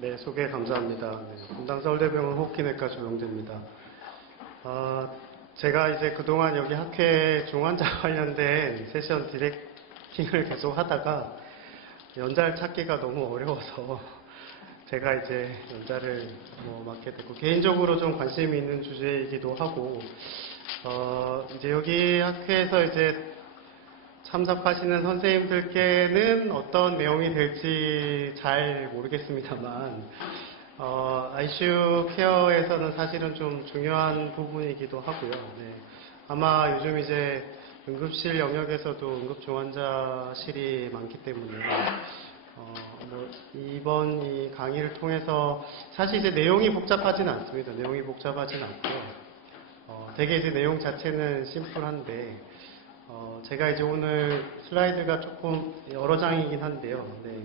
네, 소개 감사합니다. 네, 분당서울대병원 호흡기내과 조영재입니다. 제가 이제 그동안 여기 학회 중환자 관련된 세션 디렉팅을 계속 하다가 연자를 찾기가 너무 어려워서 제가 이제 연자를 맡게 됐고, 개인적으로 좀 관심이 있는 주제이기도 하고, 이제 여기 학회에서 이제 참석하시는 선생님들께는 어떤 내용이 될지 잘 모르겠습니다만, ICU 케어에서는 사실은 좀 중요한 부분이기도 하고요. 네. 아마 요즘 이제 응급실 영역에서도 응급중환자실이 많기 때문에, 이번 이 강의를 통해서 사실 이제 내용이 복잡하진 않습니다. 내용이 복잡하진 않고요. 되게 이제 내용 자체는 심플한데, 제가 이제 오늘 슬라이드가 조금 여러 장이긴 한데요. 네.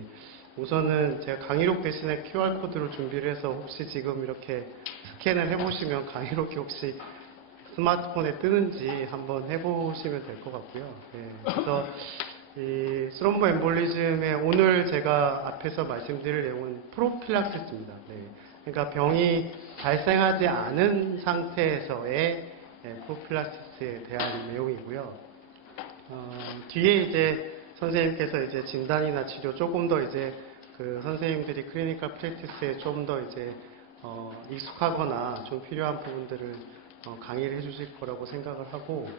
우선은 제가 강의록 대신에 QR코드로 준비를 해서 혹시 지금 이렇게 스캔을 해보시면 강의록이 혹시 스마트폰에 뜨는지 한번 해보시면 될 것 같고요. 네. 그래서 이 스롬보 엠볼리즘의 오늘 제가 앞에서 말씀드릴 내용은 프로필락시스입니다. 네. 그러니까 병이 발생하지 않은 상태에서의 프로필락시스에 대한 내용이고요. 뒤에 이제 선생님께서 이제 진단이나 치료 조금 더 이제 그 선생님들이 클리니컬 프랙티스에 좀 더 이제 익숙하거나 좀 필요한 부분들을 강의를 해주실 거라고 생각을 하고,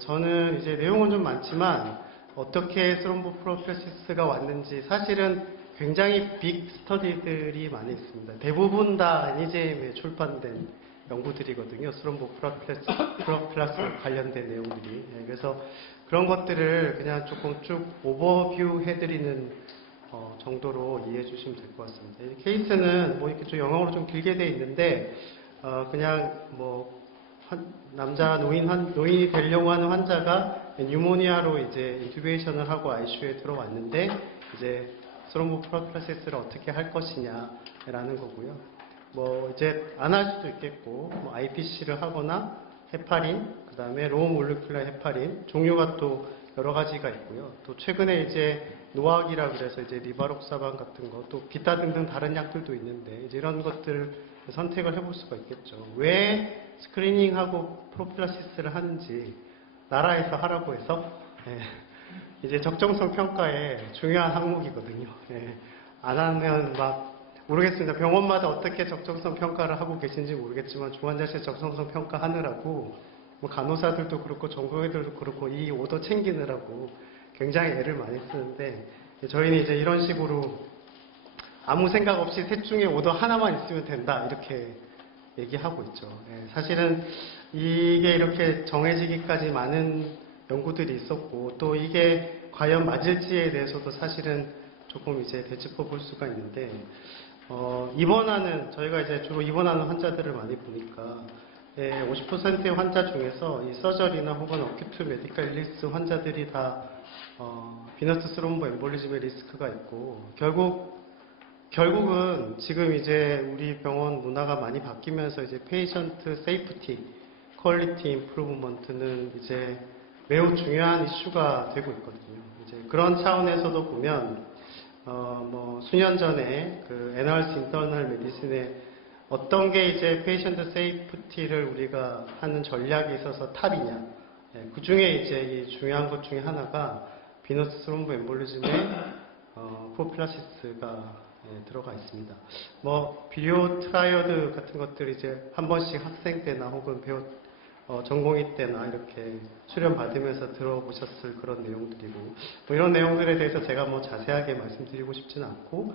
저는 이제 내용은 좀 많지만 어떻게 스롬보 프로필락시스가 왔는지 사실은 굉장히 빅 스터디들이 많이 있습니다. 대부분 다 NEJM에 출판된 연구들이거든요. 스롬보 프로필락시스 관련된 내용들이. 그래서 그런 것들을 그냥 조금 쭉 오버뷰 해드리는 정도로 이해해 주시면 될 것 같습니다. 이 케이스는 뭐 이렇게 좀 영어로 좀 길게 돼 있는데, 그냥 뭐 노인이 되려고 하는 환자가 뉴모니아로 이제 인튜베이션을 하고 ICU에 들어왔는데, 이제 스롬보 프로필락시스를 어떻게 할 것이냐라는 거고요. 뭐 이제 안 할 수도 있겠고, 뭐 IPC를 하거나 헤파린, 그 다음에 로우 몰레큘러 헤파린 종류가 또 여러 가지가 있고요. 또 최근에 이제 노악이라 그래서 이제 리바록사반 같은 거, 또 기타 등등 다른 약들도 있는데, 이제 이런 것들을 선택을 해볼 수가 있겠죠. 왜 스크리닝하고 프로필락시스를 하는지 나라에서 하라고 해서 이제 적정성 평가의 중요한 항목이거든요. 안 하면 막 모르겠습니다. 병원마다 어떻게 적정성 평가를 하고 계신지 모르겠지만 중환자실 적정성 평가하느라고 뭐 간호사들도 그렇고 전공의들도 그렇고 이 오더 챙기느라고 굉장히 애를 많이 쓰는데, 저희는 이제 이런 식으로 아무 생각 없이 셋 중에 오더 하나만 있으면 된다 이렇게 얘기하고 있죠. 사실은 이게 이렇게 정해지기까지 많은 연구들이 있었고, 또 이게 과연 맞을지에 대해서도 사실은 조금 이제 되짚어 볼 수가 있는데, 저희가 이제 주로 입원하는 환자들을 많이 보니까, 50%의 환자 중에서 이 서저리나 혹은 어큐트 메디컬 일리스 환자들이 다, 비너스 스롬보 엠볼리즘의 리스크가 있고, 결국은 지금 이제 우리 병원 문화가 많이 바뀌면서 이제 페이션트 세이프티, 퀄리티 임프루브먼트는 이제 매우 중요한 이슈가 되고 있거든요. 이제 그런 차원에서도 보면, 수년 전에 그 애널스 인터널 메디슨에 어떤 게 이제 페이션트 세이프티를 우리가 하는 전략이 있어서 탑이냐. 그 중에 이제 이 중요한 것 중에 하나가 비너스 스롬보 엠볼리즘의 프로필락시스가 들어가 있습니다. 비료 트라이어드 같은 것들 이제 한 번씩 학생 때나 혹은 전공의 때나 이렇게 수련 받으면서 들어보셨을 그런 내용들이고, 이런 내용들에 대해서 제가 자세하게 말씀드리고 싶지는 않고,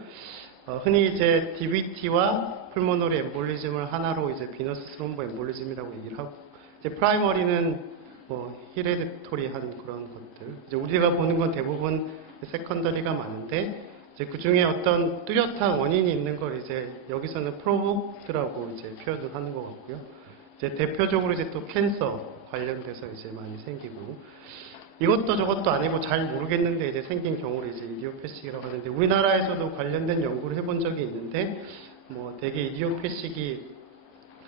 흔히 이제 DVT와 풀모너리 엠볼리즘을 하나로 이제 비너스 스롬보 엠볼리즘이라고 얘기를 하고, 이제 프라이머리는 히레디토리한 그런 것들, 이제 우리가 보는 건 대부분 세컨더리가 많은데, 이제 그 중에 어떤 뚜렷한 원인이 있는 걸 이제 여기서는 프로복트라고 이제 표현을 하는 것 같고요. 이제 대표적으로 이제 또 캔서 관련돼서 이제 많이 생기고, 이것도 저것도 아니고 잘 모르겠는데 이제 생긴 경우를 이제 이디오패식이라고 하는데, 우리나라에서도 관련된 연구를 해본 적이 있는데, 대개 이디오패식이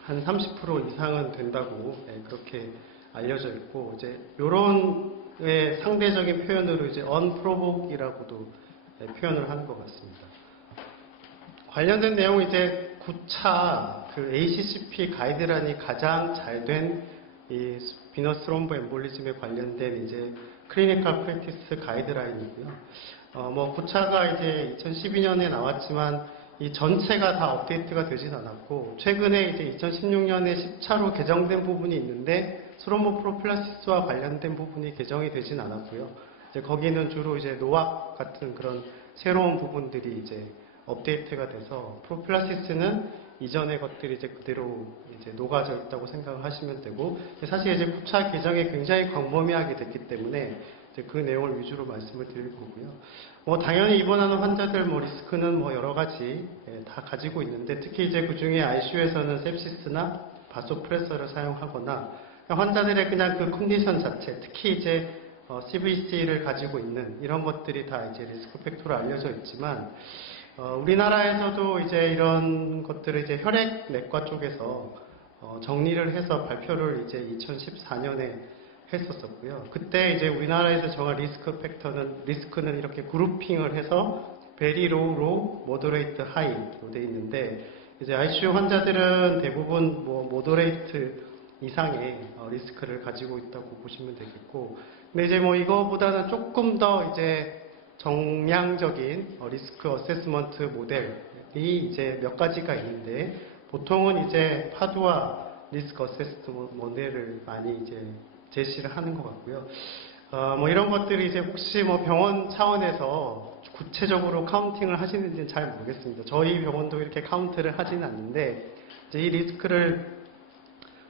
한 30% 이상은 된다고 그렇게 알려져 있고, 이제 요런 상대적인 표현으로 이제 언프로복이라고도 표현을 하는 것 같습니다. 관련된 내용은 이제 9차 그 ACCP 가이드라인이 가장 잘 된 이 비너스 트롬보 엠볼리즘에 관련된 이제 클리니컬 프랙티스 가이드라인이고요. 뭐 9차가 이제 2012년에 나왔지만 이 전체가 다 업데이트가 되진 않았고 최근에 이제 2016년에 10차로 개정된 부분이 있는데 스롬보 프로필라시스와 관련된 부분이 개정이 되진 않았고요. 이제 거기는 주로 이제 노악 같은 그런 새로운 부분들이 이제 업데이트가 돼서 프로필라시스는 이전의 것들이 이제 그대로 이제 녹아져 있다고 생각을 하시면 되고 사실 이제 9차 개정이 굉장히 광범위하게 됐기 때문에 이제 그 내용을 위주로 말씀을 드릴 거고요. 뭐 당연히 입원하는 환자들 뭐 리스크는 뭐 여러 가지 다 가지고 있는데 특히 이제 그 중에 ICU에서는 sepsis나 바소프레서를 사용하거나 환자들의 그냥 그 컨디션 자체, 특히 이제 CVC를 가지고 있는 이런 것들이 다 이제 리스크 팩터로 알려져 있지만 우리나라에서도 이제 이런 것들을 이제 혈액내과 쪽에서 정리를 해서 발표를 이제 2014년에 했었었고요. 그때 이제 우리나라에서 정한 리스크 팩터는 리스크는 이렇게 그룹핑을 해서 베리 로우, 로우, 모더레이트, 하이로 돼 있는데 이제 ICU 환자들은 대부분 뭐 모더레이트 이상의 리스크를 가지고 있다고 보시면 되겠고, 근데 이제 뭐 이거보다는 조금 더 이제 정량적인 리스크 어세스먼트 모델이 이제 몇 가지가 있는데 보통은 이제 파두와 리스크 어세스먼트 모델을 많이 이제 제시를 하는 것 같고요. 뭐 이런 것들이 이제 혹시 뭐 병원 차원에서 구체적으로 카운팅을 하시는지는 잘 모르겠습니다. 저희 병원도 이렇게 카운트를 하지는 않는데 이제 이 리스크를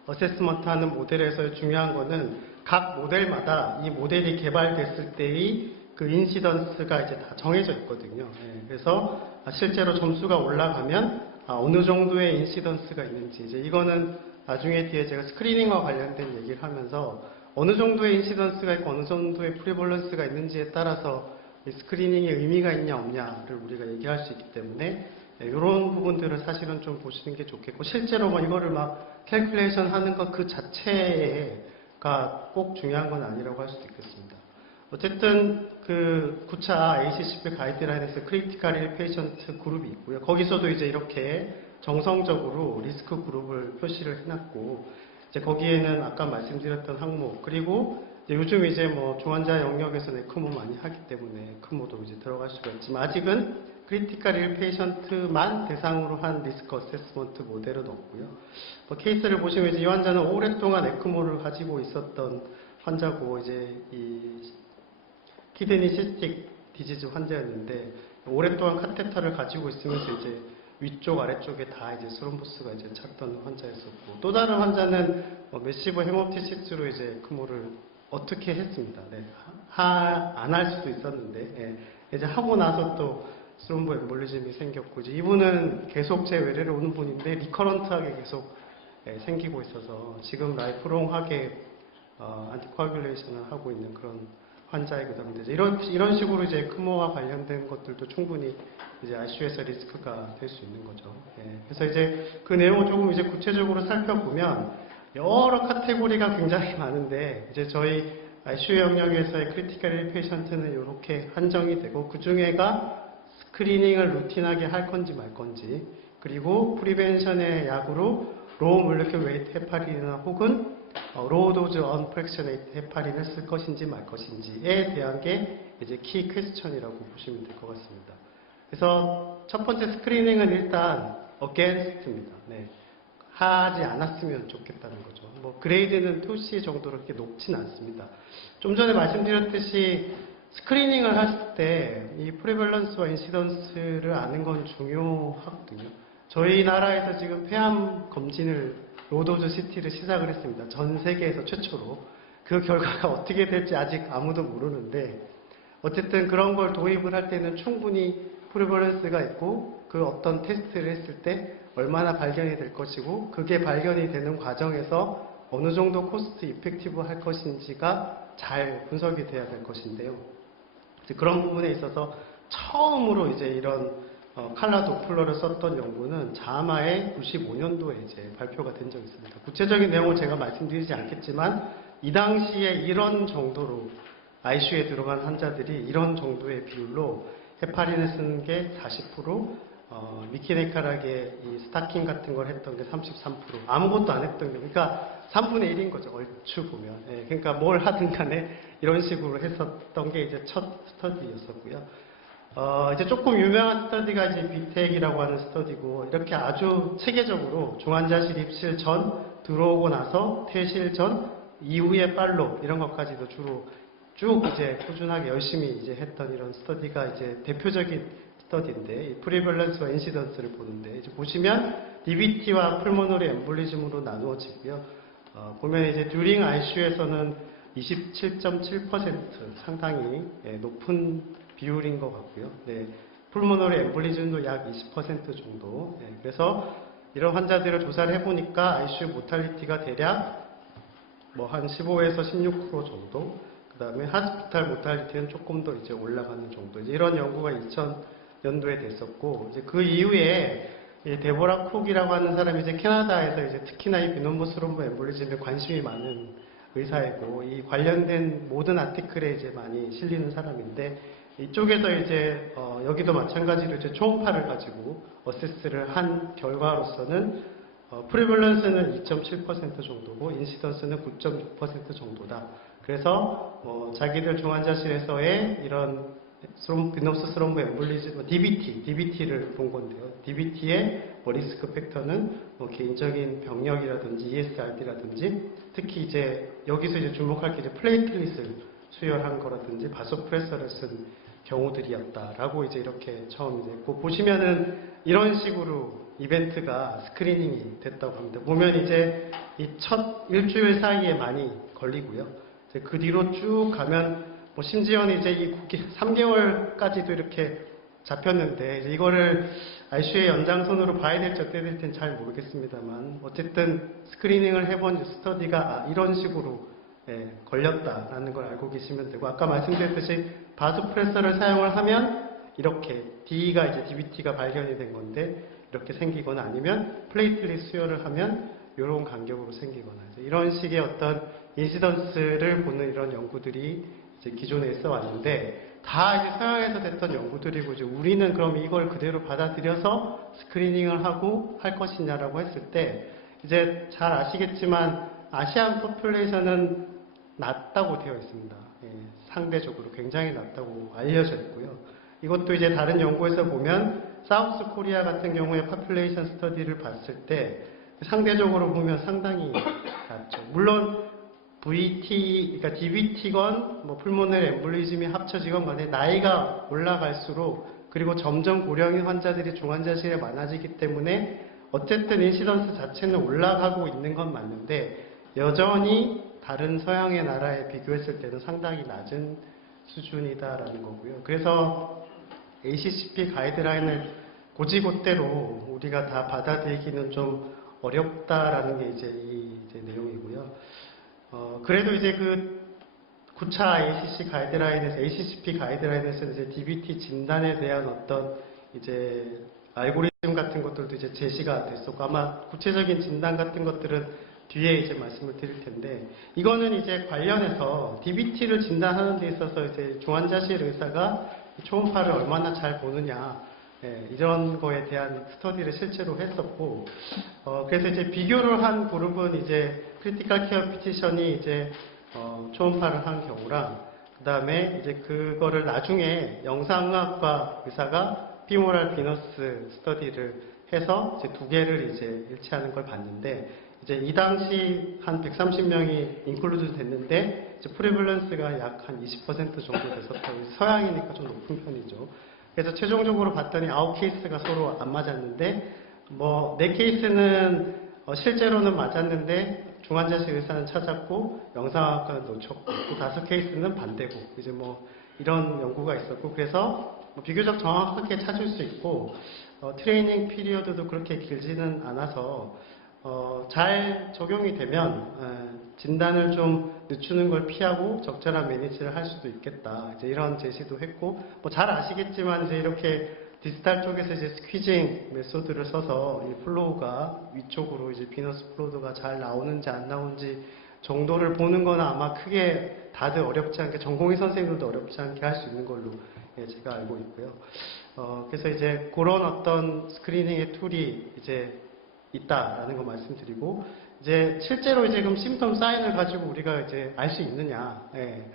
어세스먼트 하는 모델에서 중요한 거는 각 모델마다 이 모델이 개발됐을 때의 그 인시던스가 이제 다 정해져 있거든요. 그래서 실제로 점수가 올라가면 어느 정도의 인시던스가 있는지 이제 이거는 나중에 뒤에 제가 스크리닝과 관련된 얘기를 하면서 어느 정도의 인시던스가 있고 어느 정도의 프리볼런스가 있는지에 따라서 이 스크리닝의 의미가 있냐 없냐를 우리가 얘기할 수 있기 때문에 이런 부분들을 사실은 좀 보시는 게 좋겠고 실제로 뭐 이거를 막 캘큘레이션 하는 것 그 자체가 꼭 중요한 건 아니라고 할 수도 있겠습니다. 어쨌든 그 9차 ACCP 가이드라인에서 크리티컬 일 페이션트 그룹이 있고요. 거기서도 이제 이렇게 정성적으로 리스크 그룹을 표시를 해놨고 이제 거기에는 아까 말씀드렸던 항목 그리고 이제 요즘 이제 뭐 중환자 영역에서는 에크모 많이 하기 때문에 에크모도 이제 들어갈 수가 있지만 아직은 크리티컬 일 페이션트만 대상으로 한 리스크 어세스먼트 모델은 없고요. 뭐 케이스를 보시면 이제 이 환자는 오랫동안 에크모를 가지고 있었던 환자고 이제 이 키드니 시스틱 디지즈 환자였는데 오랫동안 카테터를 가지고 있으면서 이제 위쪽 아래쪽에 다 이제 스롬보스가 이제 찼던 환자였었고 또 다른 환자는 메시브 헤모티시스로 이제 에크모를 어떻게 했습니다. 네. 안 할 수도 있었는데 이제 하고 나서 또 스롬보 엠볼리즘이 생겼고 이제 이분은 계속 제 외래를 오는 분인데 리커런트하게 계속 생기고 있어서 지금 라이프롱하게 안티코아귤레이션을 하고 있는 그런 환자의 그다음에 이런 식으로 이제 에크모와 관련된 것들도 충분히 이제 ICU에서 리스크가 될 수 있는 거죠. 그래서 이제 그 내용을 조금 이제 구체적으로 살펴보면 여러 카테고리가 굉장히 많은데 이제 저희 ICU 영역에서의 크리티컬 페이션트는 이렇게 한정이 되고 그 중에가 스크리닝을 루틴하게 할 건지 말 건지 그리고 프리벤션의 약으로 로우 몰레큘 웨이트 헤파린이나 혹은 로우 도즈 언프랙셔네이트 헤파린을 쓸 것인지 말 것인지에 대한 게 이제 키 퀘스천이라고 보시면 될 것 같습니다. 그래서 첫 번째 스크리닝은 일단 against입니다. 하지 않았으면 좋겠다는 거죠. 뭐 그레이드는 2C 정도로 그렇게 높진 않습니다. 좀 전에 말씀드렸듯이 스크리닝을 했을 때 이 프리밸런스와 인시던스를 아는 건 중요하거든요. 저희 나라에서 지금 폐암 검진을 로도즈 시티를 시작을 했습니다. 전 세계에서 최초로. 그 결과가 어떻게 될지 아직 아무도 모르는데 어쨌든 그런 걸 도입을 할 때는 충분히 프리밸런스가 있고 그 어떤 테스트를 했을 때 얼마나 발견이 될 것이고 그게 발견이 되는 과정에서 어느 정도 코스트 이펙티브 할 것인지가 잘 분석이 돼야 될 것인데요. 그런 부분에 있어서 처음으로 이제 이런 칼라 도플러를 썼던 연구는 자마의 95년도에 이제 발표가 된 적이 있습니다. 구체적인 내용을 제가 말씀드리지 않겠지만 이 당시에 이런 정도로 ICU에 들어간 환자들이 이런 정도의 비율로 헤파린을 쓰는 게 40%, 미키네카락에 이 스타킹 같은 걸 했던 게 33%, 아무것도 안 했던 게, 그러니까 3분의 1인 거죠, 얼추 보면. 예, 그러니까 뭘 하든 간에 이런 식으로 했었던 게 이제 첫 스터디였었고요. 이제 조금 유명한 스터디가 이제 빅텍이라고 하는 스터디고, 이렇게 아주 체계적으로 중환자실 입실 전, 들어오고 나서 퇴실 전, 이후에 팔로 이런 것까지도 주로 쭉 이제 꾸준하게 열심히 이제 했던 이런 스터디가 이제 대표적인 스터디인데, 이 프리밸런스와 인시던스를 보는데, 이제 보시면 DVT와 풀모너리 엠볼리즘으로 나누어지고요. 보면 이제 듀링 ICU에서는 27.7% 상당히 높은 비율인 것 같고요. 네, 풀모너리 엠볼리즘도 약 20% 정도. 네, 그래서 이런 환자들을 조사를 해보니까 ICU 모탈리티가 대략 뭐 한 15에서 16% 정도. 그 다음에 하스피탈 모탈리티는 조금 더 이제 올라가는 정도. 이제 이런 연구가 2000년도에 됐었고, 이제 그 이후에 이 데보라 콕이라고 하는 사람이 이제 캐나다에서 이제 특히나 이 비노모 스롬보 엠볼리즘에 관심이 많은 의사이고, 이 관련된 모든 아티클에 이제 많이 실리는 사람인데, 이쪽에서 이제 여기도 마찬가지로 이제 초음파를 가지고 어세스를 한 결과로서는 프리밸런스는 2.7% 정도고 인시던스는 9.6% 정도다. 그래서 자기들 중환자실에서의 이런 비노스 스롬보 엠볼리즘, DBT를 본 건데요. DBT의 리스크 팩터는 개인적인 병력이라든지 ESRD라든지, 특히 이제 여기서 이제 주목할 게 이제 플레이틀릿을 수혈한 거라든지 바소프레서를 쓴 경우들이었다라고 이제 이렇게 처음 이제 했고, 보시면은 이런 식으로 이벤트가 스크리닝이 됐다고 합니다. 보면 이제 이 첫 일주일 사이에 많이 걸리고요. 이제 그 뒤로 쭉 가면 심지어는 이제 이 3개월까지도 이렇게 잡혔는데, 이제 이거를 ICU의 연장선으로 봐야 될지 어떻게 될지는 잘 모르겠습니다만, 어쨌든 스크리닝을 해본 스터디가 이런 식으로 걸렸다라는 걸 알고 계시면 되고, 아까 말씀드렸듯이 바소프레서를 사용을 하면 이렇게 D가 이제 DVT가 발견이 된 건데 이렇게 생기거나, 아니면 플레이틀릿 수혈을 하면 이런 간격으로 생기거나, 이런 식의 어떤 인시던스를 보는 이런 연구들이 이제 기존에 있어 왔는데, 다 이제 서양에서 됐던 연구들이고, 이제 우리는 그럼 이걸 그대로 받아들여서 스크리닝을 하고 할 것이냐라고 했을 때, 이제 잘 아시겠지만 아시안 포퓰레이션은 낮다고 되어 있습니다. 예, 상대적으로 굉장히 낮다고 알려져 있고요. 이것도 이제 다른 연구에서 보면 사우스 코리아 같은 경우에 포퓰레이션 스터디를 봤을 때 상대적으로 보면 상당히 낮죠. 물론 VT, 그러니까 DVT건 뭐 풀모널 엠볼리즘이 합쳐지건 간에 나이가 올라갈수록, 그리고 점점 고령인 환자들이 중환자실에 많아지기 때문에 어쨌든 인시던스 자체는 올라가고 있는 건 맞는데, 여전히 다른 서양의 나라에 비교했을 때는 상당히 낮은 수준이다라는 거고요. 그래서 ACCP 가이드라인을 고지고대로 우리가 다 받아들이기는 좀 어렵다라는 게 이제 이 내용이고요. 그래도 이제 그 9차 ACCP 가이드라인에서 이제 DVT 진단에 대한 어떤 이제 알고리즘 같은 것들도 이제 제시가 됐었고, 아마 구체적인 진단 같은 것들은 뒤에 이제 말씀을 드릴 텐데, 이거는 이제 관련해서 DVT를 진단하는 데 있어서 이제 중환자실 의사가 초음파를 얼마나 잘 보느냐, 이런 거에 대한 스터디를 실제로 했었고, 그래서 이제 비교를 한 그룹은 이제 크리티컬 케어 피티션이 이제 초음파를 한 경우랑, 그 다음에 이제 그거를 나중에 영상의학과 의사가 피모랄 비너스 스터디를 해서 이제 두 개를 이제 일치하는 걸 봤는데, 이제 이 당시 한 130명이 인클루드 됐는데, 이제 프리밸런스가 약 한 20% 정도 됐었다고, 서양이니까 좀 높은 편이죠. 그래서 최종적으로 봤더니 9케이스가 서로 안 맞았는데, 뭐 4케이스는 실제로는 맞았는데 중환자실 의사는 찾았고 영상학과는 놓쳤고, 또 5케이스는 반대고, 이제 뭐 이런 연구가 있었고, 그래서 뭐 비교적 정확하게 찾을 수 있고, 트레이닝 피리어드도 그렇게 길지는 않아서 잘 적용이 되면 진단을 좀 늦추는 걸 피하고 적절한 매니지를 할 수도 있겠다, 이제 이런 제시도 했고, 뭐 잘 아시겠지만 이제 이렇게 디지털 쪽에서 이제 스퀴징 메소드를 써서 이 플로우가 위쪽으로 이제 비너스 플로우가 잘 나오는지 안 나오는지 정도를 보는 건 아마 크게 다들 어렵지 않게, 전공의 선생님들도 어렵지 않게 할 수 있는 걸로 제가 알고 있고요. 그래서 이제 그런 어떤 스크리닝의 툴이 이제 있다라는 거 말씀드리고, 이제 실제로 이제 그럼 심텀 사인을 가지고 우리가 이제 알 수 있느냐. 예.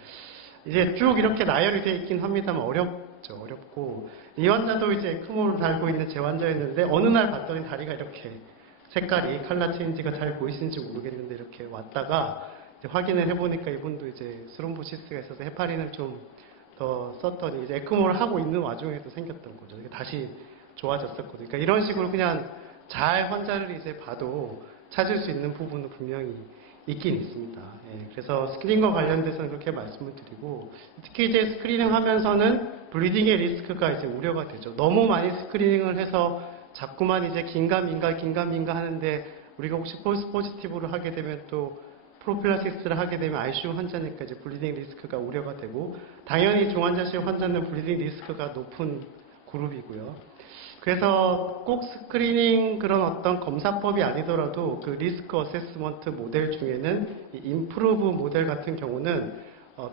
이제 쭉 이렇게 나열이 되어 있긴 합니다만 어렵죠. 어렵고. 이 환자도 이제 에크모를 달고 있는 제 환자였는데 어느 날 봤더니 다리가 이렇게 색깔이 컬러 체인지가 잘 보이시는지 모르겠는데 이렇게 왔다가 이제 확인을 해보니까 이분도 이제 스롬보시스가 있어서 헤파린을 좀 더 썼더니 이제 에크모를 하고 있는 와중에도 생겼던 거죠. 다시 좋아졌었거든요. 그러니까 이런 식으로 그냥 잘 환자를 이제 봐도 찾을 수 있는 부분은 분명히 있긴 있습니다. 예, 그래서 스크린과 관련돼서는 그렇게 말씀을 드리고, 특히 이제 스크리닝 하면서는 블리딩의 리스크가 이제 우려가 되죠. 너무 많이 스크리닝을 해서 자꾸만 이제 긴가민가 하는데 우리가 혹시 폴스 포지티브를 하게 되면 또 프로필라시스를 하게 되면 ICU 환자니까 이제 블리딩 리스크가 우려가 되고, 당연히 중환자실 환자는 블리딩 리스크가 높은 그룹이고요. 그래서 꼭 스크리닝 그런 어떤 검사법이 아니더라도 그 리스크 어세스먼트 모델 중에는 이 임프루브 모델 같은 경우는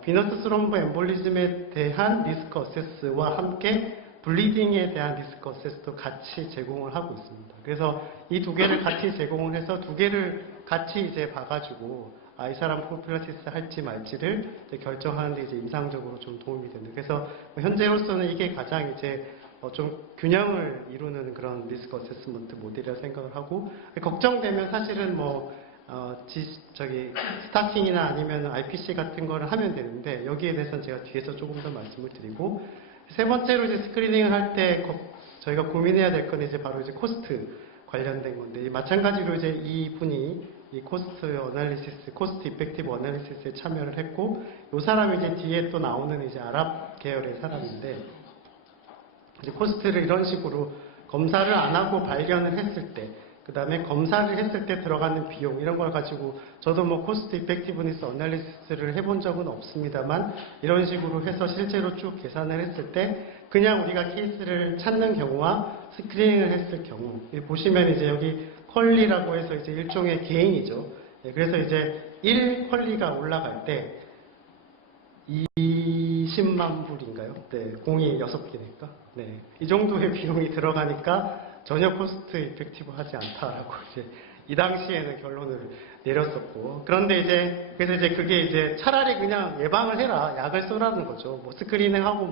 비너스 스롬보 엠볼리즘에 대한 리스크 어세스와 함께 블리딩에 대한 리스크 어세스도 같이 제공을 하고 있습니다. 그래서 이 두 개를 같이 제공을 해서 두 개를 같이 이제 봐가지고 이 사람 프로필라시스 할지 말지를 이제 결정하는데 이제 임상적으로 좀 도움이 됩니다. 그래서 현재로서는 이게 가장 이제 좀 균형을 이루는 그런 리스크 어세스먼트 모델이라 생각을 하고, 걱정되면 사실은 스타팅이나 아니면 IPC 같은 거를 하면 되는데, 여기에 대해서는 제가 뒤에서 조금 더 말씀을 드리고, 세 번째로 이제 스크리닝을 할 때 저희가 고민해야 될 건 이제 바로 이제 코스트 관련된 건데, 마찬가지로 이제 이분이 이 코스트 이펙티브 어널리시스에 참여를 했고, 이 사람이 이제 뒤에 또 나오는 이제 아랍 계열의 사람인데, 이제 코스트를 이런 식으로 검사를 안 하고 발견을 했을 때, 그 다음에 검사를 했을 때 들어가는 비용, 이런 걸 가지고 저도 코스트 이펙티브니스 어널리시스를 해본 적은 없습니다만, 이런 식으로 해서 실제로 쭉 계산을 했을 때 그냥 우리가 케이스를 찾는 경우와 스크리닝을 했을 경우, 보시면 이제 여기 퀄리라고 해서 이제 일종의 개인이죠. 그래서 이제 1퀄리가 올라갈 때 20만 불인가요? 네, 공이 6개니까. 네, 이 정도의 비용이 들어가니까 전혀 코스트 이펙티브 하지 않다라고 이제 이 당시에는 결론을 내렸었고, 그런데 그래서 이제 그게 이제 차라리 그냥 예방을 해라, 약을 쏘라는 거죠. 스크리닝하고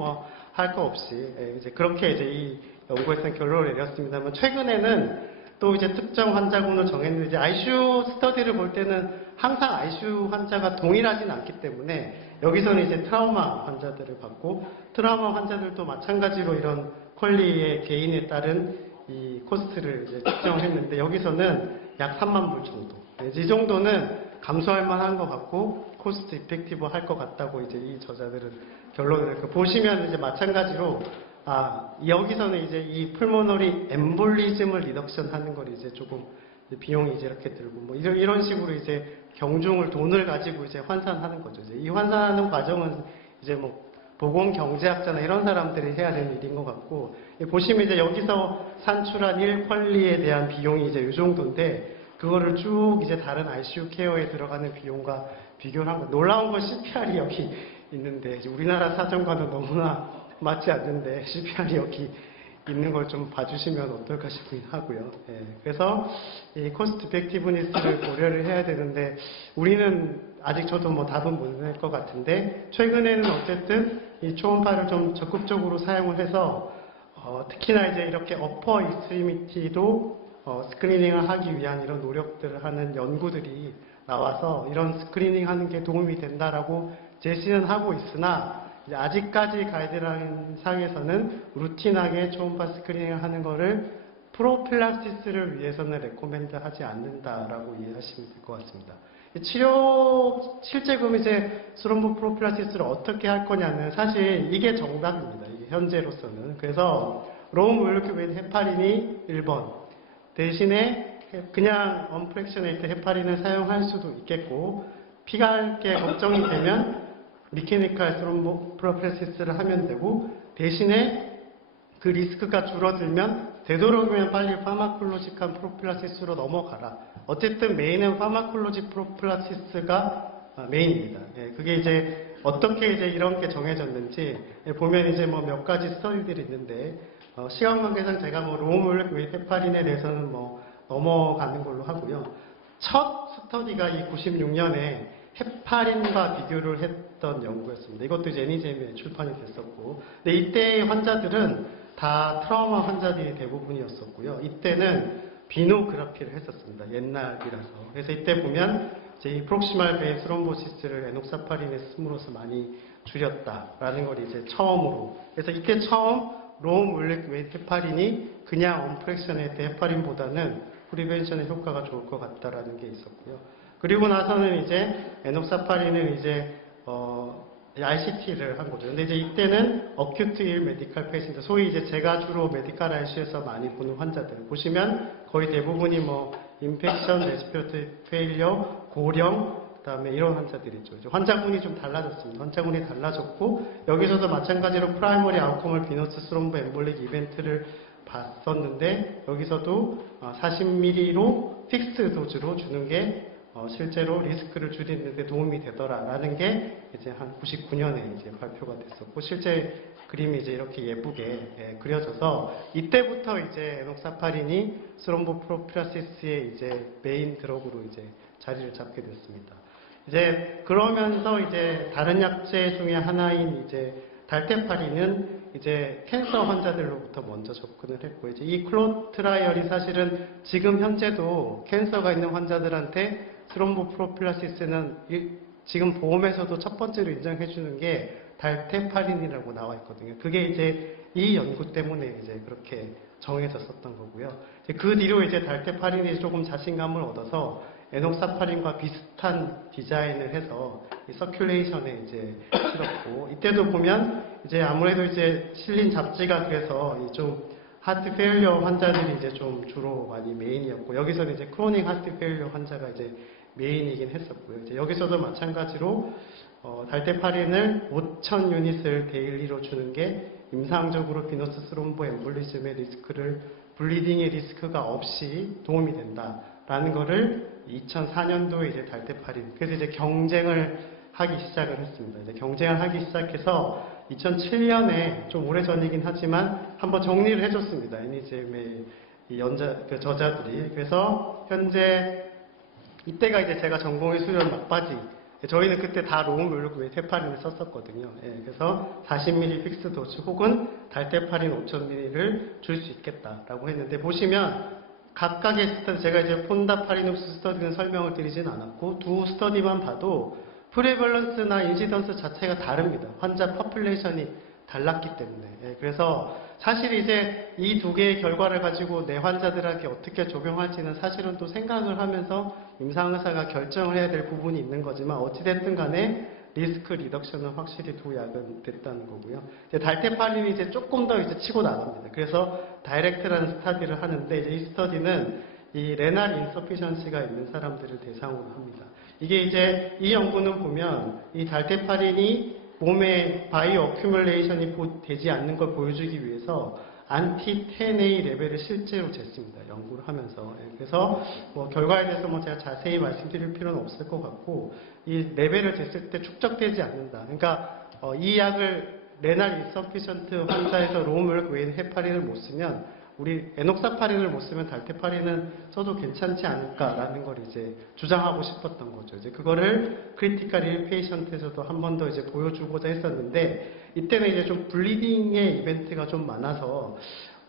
할 거 없이. 이제 그렇게 이제 이 연구에서는 결론을 내렸습니다만, 최근에는 또 이제 특정 환자군을 정했는데, 이제 ICU 스터디를 볼 때는 항상 ICU 환자가 동일하진 않기 때문에 여기서는 이제 트라우마 환자들을 봤고, 트라우마 환자들도 마찬가지로 이런 퀄리의 개인에 따른 이 코스트를 이제 측정했는데, 여기서는 약 3만 불 정도. 이 정도는 감소할 만한 것 같고, 코스트 이펙티브 할 것 같다고 이제 이 저자들은 결론을 보시면 이제 마찬가지로 여기서는 이제 이 풀모너리 엠볼리즘을 리덕션 하는 걸 이제 조금 비용이 이제 이렇게 들고 이런 식으로 이제 경중을 돈을 가지고 이제 환산하는 거죠. 이제 이 환산하는 과정은 이제 보건 경제학자나 이런 사람들이 해야 되는 일인 것 같고, 보시면 이제 여기서 산출한 1퀄리에 대한 비용이 이제 이 정도인데, 그거를 쭉 이제 다른 ICU 케어에 들어가는 비용과 비교를 한 거. 놀라운 건 CPR이 여기 있는데, 우리나라 사정과는 너무나 맞지 않는데 CPR이 여기 있는 걸 좀 봐주시면 어떨까 싶긴 하고요. 그래서 이 코스트 이펙티브니스를 고려를 해야 되는데, 우리는 아직 저도 답은 못 낼 것 같은데, 최근에는 어쨌든 이 초음파를 좀 적극적으로 사용을 해서 특히나 이제 이렇게 어퍼 익스트리미티도 스크리닝을 하기 위한 이런 노력들을 하는 연구들이 나와서 이런 스크리닝 하는 게 도움이 된다라고 제시는 하고 있으나, 아직까지 가이드라인 상에서는 루틴하게 초음파 스크리닝을 하는 거를 프로필락시스를 위해서는 레코멘드 하지 않는다라고 이해하시면 될 것 같습니다. 실제 그럼 이제 스롬보 프로필락시스를 어떻게 할 거냐는 사실 이게 정답입니다. 이게 현재로서는. 그래서 로우 몰리큘 헤파린이 1번, 대신에 그냥 언프랙셔네이트 헤파린을 사용할 수도 있겠고, 피가 할 게 걱정이 되면 미케니컬 스롬보 프로필락시스를 하면 되고, 대신에 그 리스크가 줄어들면 되도록이면 빨리 파마콜로직한 프로필락시스로 넘어가라. 어쨌든 메인은 파마콜로직 프로필락시스가 메인입니다. 그게 이제 어떻게 이제 이런 게 정해졌는지 보면 이제 몇 가지 스터디들이 있는데, 시간 관계상 제가 뭐 로물 헤파린에 대해서는 뭐 넘어가는 걸로 하고요. 첫 스터디가 이 96년에 헤파린과 비교를 했던 연구였습니다. 이것도 이제 NEJM에 출판이 됐었고, 근데 이때 환자들은 다 트라우마 환자들이 대부분이었었고요. 이때는 비노그라피를 했었습니다. 옛날이라서. 그래서 이때 보면 이제 이 프록시말 베인 스롬보시스를 에녹사파린에 쓰므로써 많이 줄였다라는 걸 이제 처음으로. 그래서 이때 처음 로물릭 헤파린이 그냥 언프렉셔네이트 헤파린보다는 프리벤션의 효과가 좋을 것 같다라는 게 있었고요. 그리고 나서는 이제 에녹사파린은 이제 RCT를 한 거죠. 근데 이제 이때는 어큐트 일 메디칼 페이션트, 소위 이제 제가 주로 메디칼 ICU에서 많이 보는 환자들 보시면 거의 대부분이 뭐 인펙션, 레스피레토리 페일리어, 고령, 그다음에 이런 환자들이죠. 이제 환자군이 좀 달라졌습니다. 환자군이 달라졌고 여기서도 마찬가지로 프라이머리 아웃컴을 비너스 스롬보 엠볼릭 이벤트를 봤었는데 여기서도 40ml로 픽스 도즈로 주는 게 실제로 리스크를 줄이는 데 도움이 되더라라는 게 이제 한 99년에 이제 발표가 됐었고 실제 그림이 이제 이렇게 예쁘게 그려져서 이때부터 이제 에녹사파린이 스롬보프로필라시스의 이제 메인 드럭으로 이제 자리를 잡게 됐습니다. 이제 그러면서 이제 다른 약제 중에 하나인 이제 달테파린은 이제 캔서 환자들로부터 먼저 접근을 했고 이제 이 클로 트라이얼이 사실은 지금 현재도 캔서가 있는 환자들한테 스롬보프로필라시스는 지금 보험에서도 첫 번째로 인정해 주는 게 달테파린이라고 나와 있거든요. 그게 이제 이 연구 때문에 이제 그렇게 정해졌었던 거고요. 이제 그 뒤로 이제 달테파린이 조금 자신감을 얻어서 에녹사파린과 비슷한 디자인을 해서 이 서큘레이션에 이제 실었고 이때도 보면 이제 아무래도 이제 실린 잡지가 그래서 좀 하트 페일리어 환자들이 이제 좀 주로 많이 메인이었고 여기서는 이제 크로닉 하트 페일리어 환자가 이제 메인이긴 했었고요. 이제 여기서도 마찬가지로 달테파린을 5,000 유닛을 데일리로 주는 게 임상적으로 비너스 스롬보 엠볼리즘의 리스크를 블리딩의 리스크가 없이 도움이 된다라는 거를 2004년도에 이제 달테파린 그래서 이제 경쟁을 하기 시작을 했습니다. 이제 경쟁을 하기 시작해서 2007년에 좀 오래전이긴 하지만 한번 정리를 해줬습니다. NEJM의 이 저자들이. 그래서 현재 이때가 이제 제가 전공의 수련 막바지. 저희는 그때 다 로물루크의 헤파린을 썼었거든요. 그래서 40ml 픽스 도즈 혹은 달테파린 5,000ml를 줄 수 있겠다라고 했는데 보시면 각각의 스터디, 제가 이제 폰다파리눅스 스터디는 설명을 드리진 않았고 두 스터디만 봐도 프리밸런스나 인시던스 자체가 다릅니다. 환자 퍼플레이션이 달랐기 때문에. 그래서 사실 이제 이 두 개의 결과를 가지고 내 환자들에게 어떻게 적용할지는 사실은 또 생각을 하면서 임상의사가 결정을 해야 될 부분이 있는 거지만 어찌됐든 간에 리스크 리덕션은 확실히 도약은 됐다는 거고요. 달테파린이 이제 조금 더 이제 치고 나갑니다. 그래서 다이렉트라는 스터디를 하는데 이제 이 스터디는 이 레날 인서피션시가 있는 사람들을 대상으로 합니다. 이게 이제 이 연구는 보면 이 달테파린이 몸에 바이오 어큐뮬레이션이 되지 않는 걸 보여주기 위해서 안티-10A 레벨을 실제로 쟀습니다. 연구를 하면서. 그래서 뭐 결과에 대해서 뭐 제가 자세히 말씀드릴 필요는 없을 것 같고 이 레벨을 쟀을 때 축적되지 않는다. 그러니까 이 약을 레날 인서피션트 환자에서 로물 외인 헤파린을 못 쓰면 우리 에녹사파린을 못 쓰면 달테파린은 써도 괜찮지 않을까라는 걸 이제 주장하고 싶었던 거죠. 이제 그거를 크리티컬 일 페이션트에서도 한 번 더 이제 보여주고자 했었는데 이때는 이제 좀 블리딩의 이벤트가 좀 많아서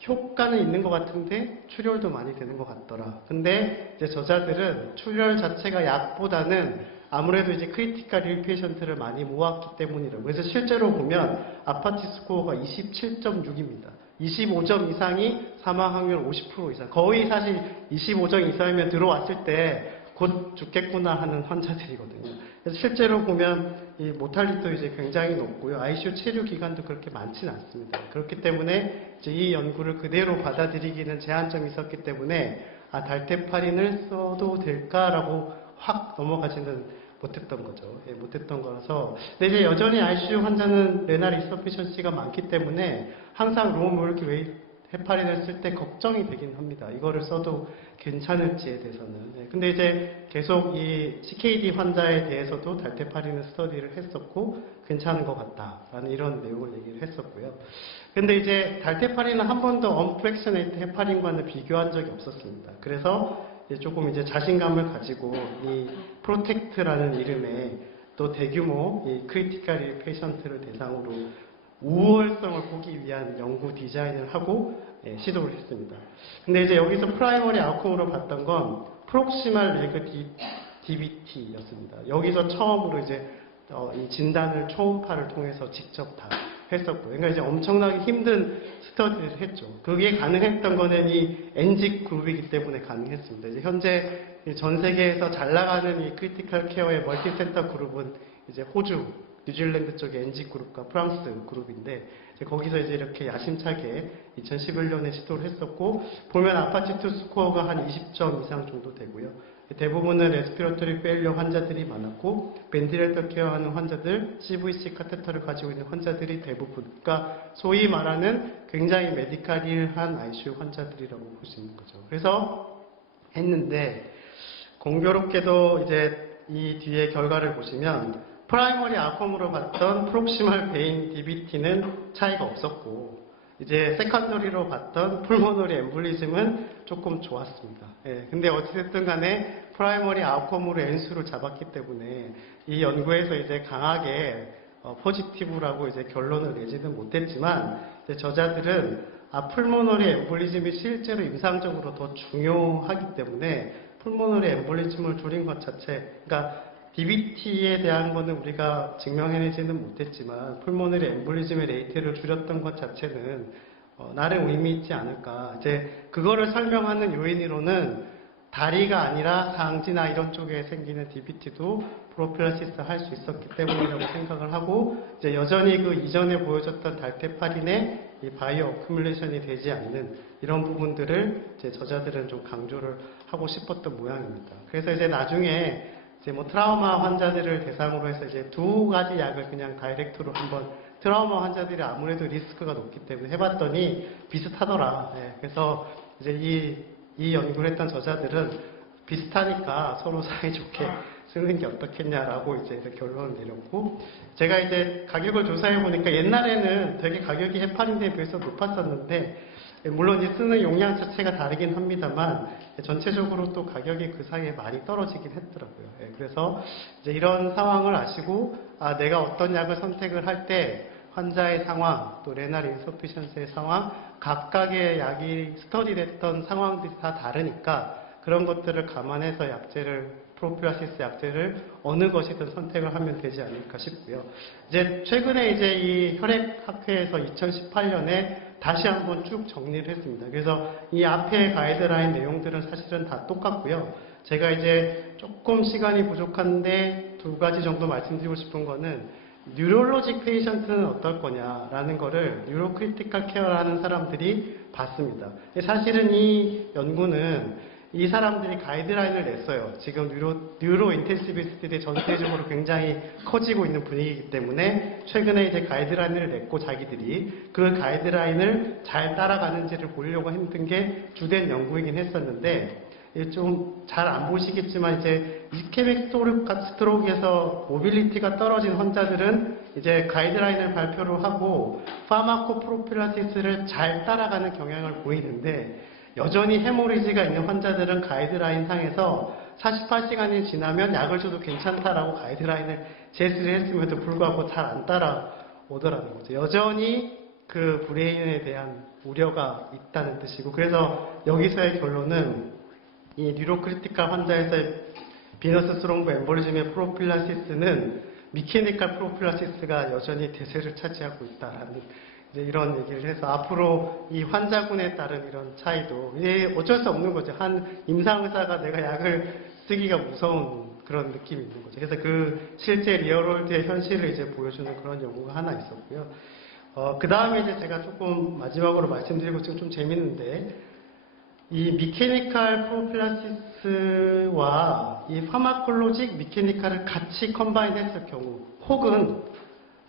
효과는 있는 것 같은데 출혈도 많이 되는 것 같더라. 근데 이제 저자들은 출혈 자체가 약보다는 아무래도 이제 크리티컬 일 페이션트를 많이 모았기 때문이라고. 그래서 실제로 보면 아파치 스코어가 27.6입니다. 25점 이상이 사망 확률 50% 이상. 거의 사실 25점 이상이면 들어왔을 때 곧 죽겠구나 하는 환자들이거든요. 그래서 실제로 보면 이 모탈리도 이제 굉장히 높고요. ICU 체류 기간도 그렇게 많지는 않습니다. 그렇기 때문에 이제 이 연구를 그대로 받아들이기는 제한점이 있었기 때문에 달테파린을 써도 될까라고 확 넘어가지는 못했던 거죠. 못했던 거라서. 근데 이제 여전히 ICU 환자는 레날 인서피션시가 많기 때문에 항상 로물루크 웨이트 헤파린을 쓸 때 걱정이 되긴 합니다. 이거를 써도 괜찮을지에 대해서는. 네, 근데 이제 계속 이 CKD 환자에 대해서도 달테파린을 스터디를 했었고 괜찮은 것 같다라는 이런 내용을 얘기를 했었고요. 근데 이제 달테파린은 한 번도 언프랙셔네이트 헤파린과는 비교한 적이 없었습니다. 그래서 이제 조금 이제 자신감을 가지고 이 프로텍트라는 이름의 또 대규모 이 크리티컬 페이션트를 대상으로 우월성을 보기 위한 연구 디자인을 하고 시도를 했습니다. 근데 이제 여기서 프라이머리 아웃컴으로 봤던 건 프록시말 레그 DVT였습니다. 여기서 처음으로 이제 이 진단을 초음파를 통해서 직접 다 했었고요. 그러니까 이제 엄청나게 힘든 스터디를 했죠. 그게 가능했던 거는 이 NG 그룹이기 때문에 가능했습니다. 이제 현재 전 세계에서 잘 나가는 이 크리티컬 케어의 멀티센터 그룹은 이제 호주, 뉴질랜드 쪽의 NG 그룹과 프랑스 그룹인데 거기서 이제 이렇게 야심차게 2011년에 시도를 했었고 보면 아파치투 스코어가 한 20점 이상 정도 되고요. 대부분은 레스피러토리 페일리어 환자들이 많았고 벤틸레이터 케어하는 환자들, CVC 카테터를 가지고 있는 환자들이 대부분, 그러니까 소위 말하는 굉장히 메디컬한 ICU 환자들이라고 볼 수 있는 거죠. 그래서 했는데 공교롭게도 이제 이 뒤에 결과를 보시면 프라이머리 아웃컴으로 봤던 프록시멀 베인 DVT는 차이가 없었고 이제 세컨더리로 봤던 풀모너리 엠볼리즘은 조금 좋았습니다. 근데 어찌됐든 간에 프라이머리 아웃컴으로 N수를 잡았기 때문에 이 연구에서 이제 강하게 포지티브라고 이제 결론을 내지는 못했지만 이제 저자들은 풀모너리 엠볼리즘이 실제로 임상적으로 더 중요하기 때문에 풀모너리 엠볼리즘을 줄인 것 자체, 그러니까 DVT에 대한 거는 우리가 증명해내지는 못했지만 풀모너리 엠볼리즘의 레이트를 줄였던 것 자체는 나름 의미 있지 않을까. 이제 그거를 설명하는 요인으로는 다리가 아니라 상지나 이런 쪽에 생기는 DVT도 프로필라시스 할 수 있었기 때문이라고 생각을 하고 이제 여전히 그 이전에 보여줬던 달테파린의 이 바이오 어큐뮬레이션이 되지 않는 이런 부분들을 이제 저자들은 좀 강조를 하고 싶었던 모양입니다. 그래서 이제 나중에 이제 뭐 트라우마 환자들을 대상으로 해서 이제 두 가지 약을 그냥 다이렉트로 한번 트라우마 환자들이 아무래도 리스크가 높기 때문에 해봤더니 비슷하더라. 그래서 이제 이 연구를 했던 저자들은 비슷하니까 서로 사이좋게 쓰는 게 어떻겠냐라고 이제 결론을 내렸고 제가 이제 가격을 조사해 보니까 옛날에는 되게 가격이 헤파린에 비해서 높았었는데 물론 이 쓰는 용량 자체가 다르긴 합니다만 전체적으로 또 가격이 그 사이에 많이 떨어지긴 했더라고요. 그래서 이제 이런 상황을 아시고 내가 어떤 약을 선택을 할 때 환자의 상황, 또 레날 인서피션스의 상황, 각각의 약이 스터디됐던 상황들이 다 다르니까 그런 것들을 감안해서 약제를 프로필라시스 약제를 어느 것이든 선택을 하면 되지 않을까 싶고요. 이제 최근에 이제 이 혈액학회에서 2018년에 다시 한번 쭉 정리를 했습니다. 그래서 이 앞에 가이드라인 내용들은 사실은 다 똑같고요. 제가 이제 조금 시간이 부족한데 두 가지 정도 말씀드리고 싶은 거는 뉴럴로직 페이션트는 어떨 거냐라는 거를 뉴로크리티컬 케어라는 사람들이 봤습니다. 사실은 이 연구는 이 사람들이 가이드라인을 냈어요. 지금 뉴로 인텐시비스트들이 전체적으로 굉장히 커지고 있는 분위기이기 때문에 최근에 이제 가이드라인을 냈고 자기들이 그 가이드라인을 잘 따라가는지를 보려고 했던 게 주된 연구이긴 했었는데 좀 잘 안 보시겠지만 이제 이스케믹 스트로크에서 모빌리티가 떨어진 환자들은 이제 가이드라인을 발표를 하고 파마코 프로필라시스를 잘 따라가는 경향을 보이는데 여전히 헤모리지가 있는 환자들은 가이드라인 상에서 48시간이 지나면 약을 줘도 괜찮다라고 가이드라인을 제시를 했음에도 불구하고 잘 안 따라오더라는 거죠. 여전히 그 브레인에 대한 우려가 있다는 뜻이고 그래서 여기서의 결론은 이 뉴로크리티컬 환자에서의 비너스 스트롬보 엠볼리즘의 프로필라시스는 미케니컬 프로필라시스가 여전히 대세를 차지하고 있다라는 이런 얘기를 해서 앞으로 이 환자군에 따른 이런 차이도 어쩔 수 없는 거죠. 한 임상의사가 내가 약을 쓰기가 무서운 그런 느낌이 있는 거죠. 그래서 그 실제 리얼월드의 현실을 이제 보여주는 그런 연구가 하나 있었고요. 그 다음에 이제 제가 조금 마지막으로 말씀드리고 지금 좀 재밌는데 이 미케니컬 프로필라시스와 이 파마콜로직 미케니컬을 같이 컴바인 했을 경우 혹은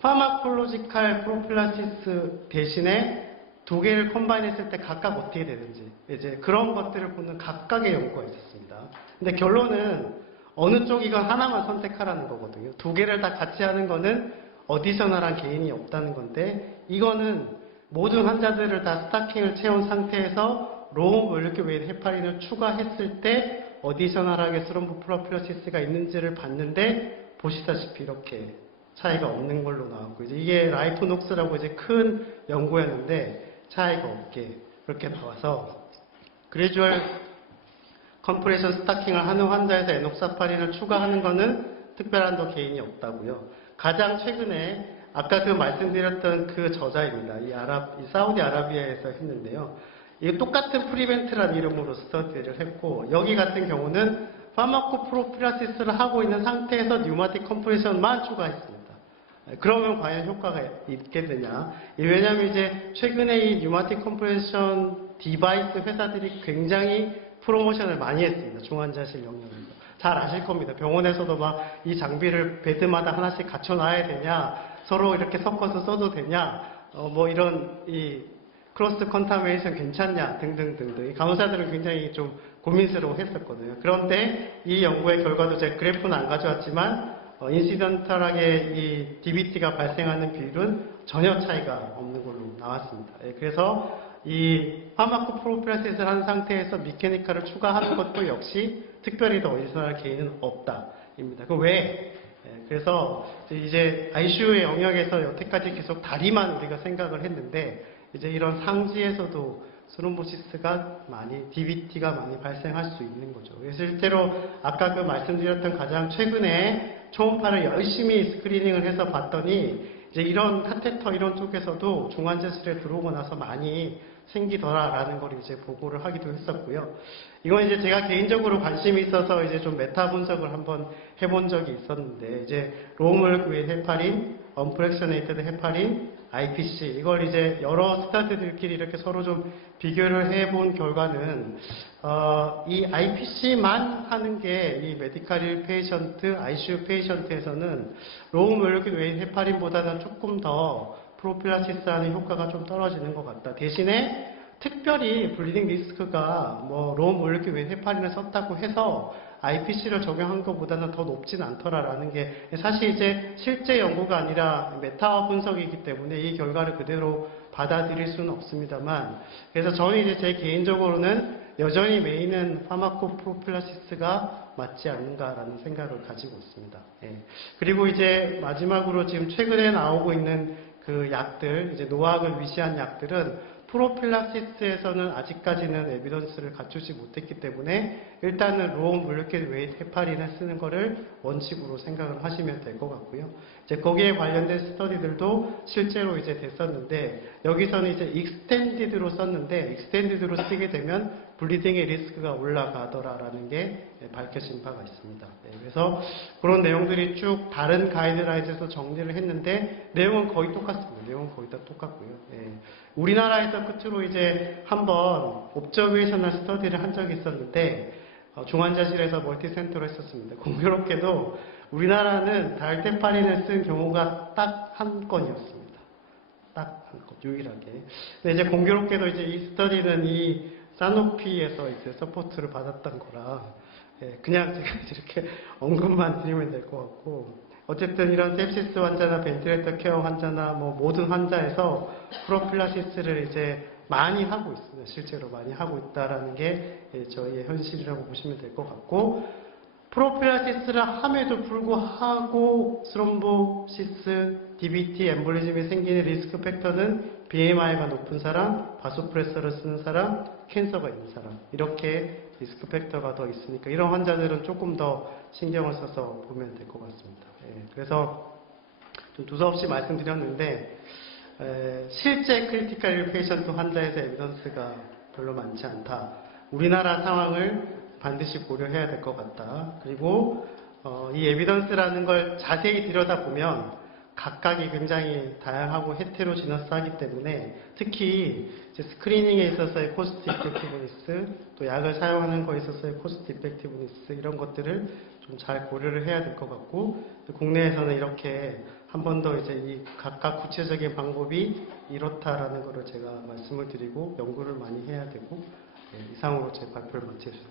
파마콜로지컬 프로필라시스 대신에 두 개를 컴바인했을 때 각각 어떻게 되는지 이제 그런 것들을 보는 각각의 연구가 있었습니다. 근데 결론은 어느 쪽이건 하나만 선택하라는 거거든요. 두 개를 다 같이 하는 거는 어디셔널한 개인이 없다는 건데 이거는 모든 환자들을 다 스타킹을 채운 상태에서 로우 몰리큘 웨이트 헤파린을 추가했을 때 어디셔널하게 스롬보 프로필러시스가 있는지를 봤는데 보시다시피 이렇게 차이가 없는 걸로 나왔고 이제 이게 라이프녹스라고 이제 큰 연구였는데 차이가 없게 그렇게 나와서 그래주얼 컴프레션 스타킹을 하는 환자에서 에녹사파린을 추가하는 것은 특별한 더 개인이 없다고요. 가장 최근에 아까 그 말씀드렸던 그 저자입니다. 이 사우디 아라비아에서 했는데요. 이 똑같은 프리벤트라는 이름으로 스터디를 했고 여기 같은 경우는 파마코프로필라시스를 하고 있는 상태에서 뉴마틱 컴프레션만 추가했습니다. 그러면 과연 효과가 있겠느냐? 왜냐하면 이제 최근에 이 뉴마틱 컴프레션 디바이스 회사들이 굉장히 프로모션을 많이 했습니다. 중환자실 영역에서. 잘 아실 겁니다. 병원에서도 막 이 장비를 베드마다 하나씩 갖춰놔야 되냐, 서로 이렇게 섞어서 써도 되냐, 뭐 이런 이 크로스 컨타미네이션 괜찮냐 등등등등. 이 간호사들은 굉장히 좀 고민스러워 했었거든요. 그런데 이 연구의 결과도 제가 그래프는 안 가져왔지만 인시던탈하게 이 DVT가 발생하는 비율은 전혀 차이가 없는 걸로 나왔습니다. 그래서 이 파마코프로필라시스를 한 상태에서 미케니카를 추가하는 것도 역시 특별히 더 어디서나 개인은 없다입니다. 그 왜? 그래서 이제 ICU의 영역에서 여태까지 계속 다리만 우리가 생각을 했는데 이제 이런 상지에서도 스롬보시스가 많이, DVT가 많이 발생할 수 있는 거죠. 그래서 실제로 아까 그 말씀드렸던 가장 최근에 초음파를 열심히 스크리닝을 해서 봤더니 이제 이런 카테터 이런 쪽에서도 중환자실에 들어오고 나서 많이 생기더라라는 걸 이제 보고를 하기도 했었고요. 이건 이제 제가 개인적으로 관심이 있어서 이제 좀 메타 분석을 한번 해본 적이 있었는데 이제 로우몰리큘 헤파린, 언프랙셔네이티드 헤파린, IPC 이걸 이제 여러 스타드들끼리 이렇게 서로 좀 비교를 해본 결과는 이 IPC만 하는 게 이 메디컬 페이션트, ICU 페이션트에서는 로우 몰리큘 웨이트 헤파린보다는 조금 더 프로필라시스하는 효과가 좀 떨어지는 것 같다. 대신에 특별히 블리딩 리스크가 뭐 로우 몰리큘 웨이트 헤파린을 썼다고 해서 IPC를 적용한 것보다는 더 높진 않더라라는 게 사실 이제 실제 연구가 아니라 메타 분석이기 때문에 이 결과를 그대로 받아들일 수는 없습니다만 그래서 저는 이제 제 개인적으로는 여전히 메인은 파마코프로필라시스가 맞지 않는가라는 생각을 가지고 있습니다. 예. 그리고 이제 마지막으로 지금 최근에 나오고 있는 그 약들, 이제 노악을 위시한 약들은 프로필락시스에서는 아직까지는 에비던스를 갖추지 못했기 때문에 일단은 로우 몰리큘 웨이트 헤파린을 쓰는 거를 원칙으로 생각을 하시면 될 것 같고요. 이제 거기에 관련된 스터디들도 실제로 이제 됐었는데 여기서는 이제 익스텐디드로 썼는데 익스텐디드로 쓰게 되면 블리딩의 리스크가 올라가더라라는 게 밝혀진 바가 있습니다. 그래서 그런 내용들이 쭉 다른 가이드라인에서 정리를 했는데 내용은 거의 똑같습니다. 내용은 거의 다 똑같고요. 우리나라에서 끝으로 이제 한번 옵저베이셔널 스터디를 한 적이 있었는데 중환자실에서 멀티센터로 했었습니다. 공교롭게도 우리나라는 달테파린을 쓴 경우가 딱 한 건이었습니다. 딱 한 건, 유일하게. 근데 이제 공교롭게도 이제 이 스터디는 이 사노피에서 이제 서포트를 받았던 거라 그냥 제가 이렇게 언급만 드리면 될 것 같고 어쨌든 이런 sepsis 환자나 벤틸레이터 케어 환자나 뭐 모든 환자에서 프로필라시스를 이제 많이 하고 있습니다. 실제로 많이 하고 있다라는 게 저희의 현실이라고 보시면 될 것 같고 프로필라시스를 함에도 불구하고 스롬보시스, DVT, 엠볼리즘이 생기는 리스크 팩터는 BMI가 높은 사람, 바소프레서를 쓰는 사람, 캔서가 있는 사람 이렇게 리스크 팩터가 더 있으니까 이런 환자들은 조금 더 신경을 써서 보면 될 것 같습니다. 그래서 좀 두서없이 말씀드렸는데 실제 크리티컬 페이션트 환자에서 에비던스가 별로 많지 않다. 우리나라 상황을 반드시 고려해야 될 것 같다. 그리고 이 에비던스라는 걸 자세히 들여다보면 각각이 굉장히 다양하고 헤테로지너스하기 때문에 특히 이제 스크리닝에 있어서의 코스트 이펙티브니스 또 약을 사용하는 거에 있어서의 코스트 이펙티브니스 이런 것들을 좀 잘 고려를 해야 될 것 같고 국내에서는 이렇게 한 번 더 이제 이 각각 구체적인 방법이 이렇다라는 것을 제가 말씀을 드리고 연구를 많이 해야 되고, 이상으로 제 발표를 마치겠습니다.